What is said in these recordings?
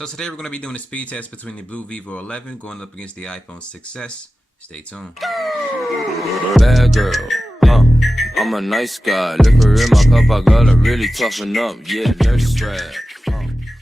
So today we're going to be doing a speed test between the Blu Vivo 11 going up against the iPhone 6s. Stay tuned. Bad girl, I'm a nice guy. Liquor in my cup, I gotta really toughen up. Yeah, nurse strap.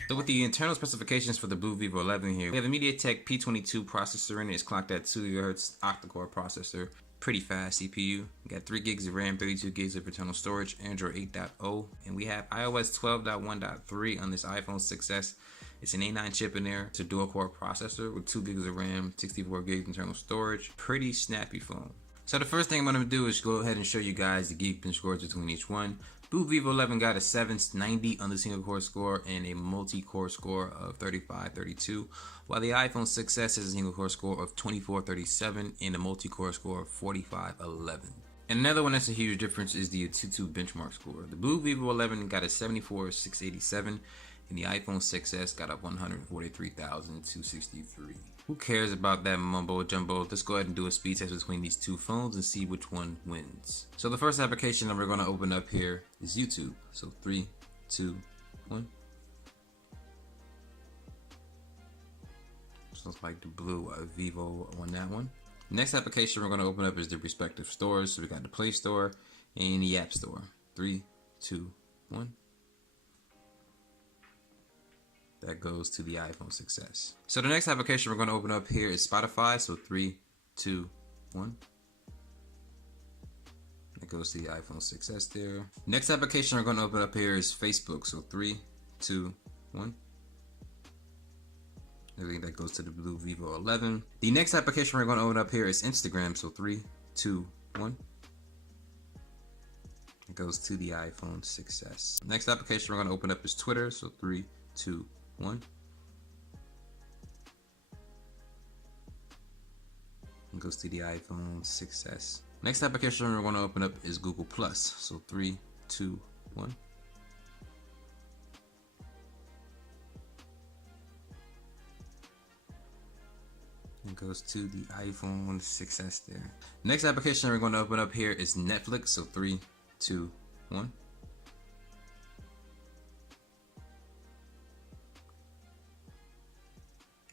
So with the internal specifications for the Blu Vivo 11 here, we have a MediaTek P22 processor in it. It's clocked at 2 GHz octa-core processor. Pretty fast CPU. We got 3 gigs of RAM, 32 gigs of internal storage, Android 8.0, and we have iOS 12.1.3 on this iPhone 6s. It's an A9 chip in there. It's a dual-core processor with 2 gigs of RAM, 64 gigs internal storage. Pretty snappy phone. So the first thing I'm going to do is go ahead and show you guys the Geekbench scores between each one. Blu Vivo 11 got a 790 on the single core score and a multi-core score of 3532, while the iPhone 6s has a single core score of 2437 and a multi-core score of 4511. And another one that's a huge difference is the Antutu benchmark score. The Blu Vivo 11 got a 74687 and the iPhone 6s got a 143,263. Who cares about that mumbo jumbo? Let's go ahead and do a speed test between these two phones and see which one wins. So the first application that we're going to open up here is YouTube. So 3, 2, 1. So it's like the Blu Vivo on that one. Next application we're going to open up is the respective stores. So we got the Play Store and the App Store. 3, 2, 1. That goes to the iPhone 6s. So the next application we're going to open up here is Spotify. So 3, 2, 1. That goes to the iPhone 6s there. Next application we're going to open up here is Facebook. So 3, 2, 1. I think that goes to the Blu Vivo 11. The next application we're going to open up here is Instagram. So 3, 2, 1. It goes to the iPhone 6s. Next application we're going to open up is Twitter. So 3, 2, 1. It goes to the iPhone 6s. Next application we're going to open up is Google Plus. So 3, 2, 1. It goes to the iPhone 6s there. Next application we're going to open up here is Netflix. So 3, 2, 1.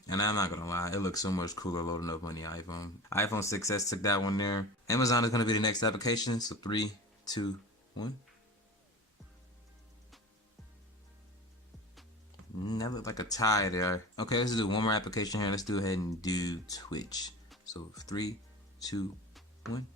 And I'm not gonna lie, it looks so much cooler loading up on the iPhone. iPhone 6s took that one there. Amazon is gonna be the next application. So 3, 2, 1. That looked like a tie there. Okay, let's do one more application here. Let's do ahead and do Twitch. So 3, 2, 1.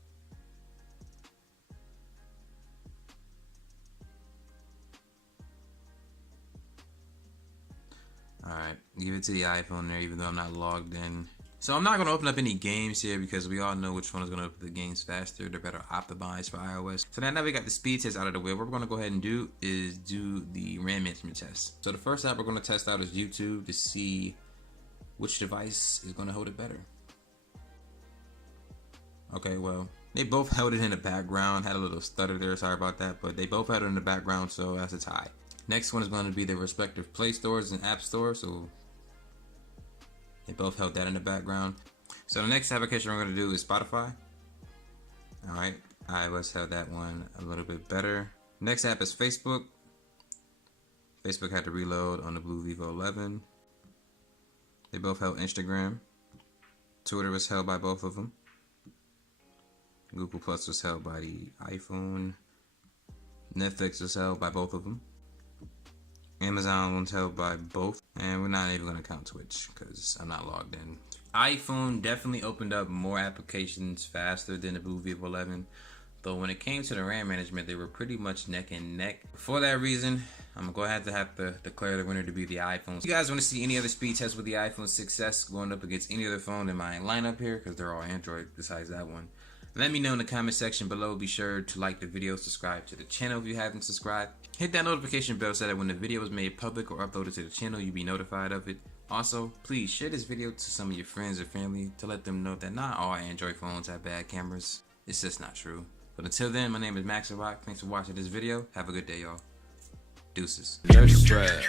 Alright, give it to the iPhone there, even though I'm not logged in. So I'm not going to open up any games here because we all know which one is going to open the games faster. They're better optimized for iOS. So now that we got the speed test out of the way, what we're going to go ahead and do is do the RAM management test. So the first app we're going to test out is YouTube to see which device is going to hold it better. Okay, well, they both held it in the background. Had a little stutter there, sorry about that. But they both held it in the background, so that's a tie. Next one is going to be their respective Play Stores and App Store. So they both held that in the background. So the next application we're going to do is Spotify. Alright, iOS held that one a little bit better. Next app is Facebook. Facebook had to reload on the Blu Vivo 11. They both held Instagram. Twitter was held by both of them. Google Plus was held by the iPhone. Netflix was held by both of them. Amazon was held by both, and we're not even going to count Twitch because I'm not logged in. iPhone definitely opened up more applications faster than the Blu Vivo 11, though when it came to the RAM management, they were pretty much neck and neck. For that reason, I'm going to have to declare the winner to be the iPhone. If you guys want to see any other speed tests with the iPhone 6s going up against any other phone in my lineup here, because they're all Android besides that one, let me know in the comment section below. Be sure to like the video, subscribe to the channel if you haven't subscribed. Hit that notification bell so that when the video is made public or uploaded to the channel, you'll be notified of it. Also, please share this video to some of your friends or family to let them know that not all Android phones have bad cameras. It's just not true. But until then, my name is Max Rock. Thanks for watching this video. Have a good day, y'all. Deuces. Nurse strap.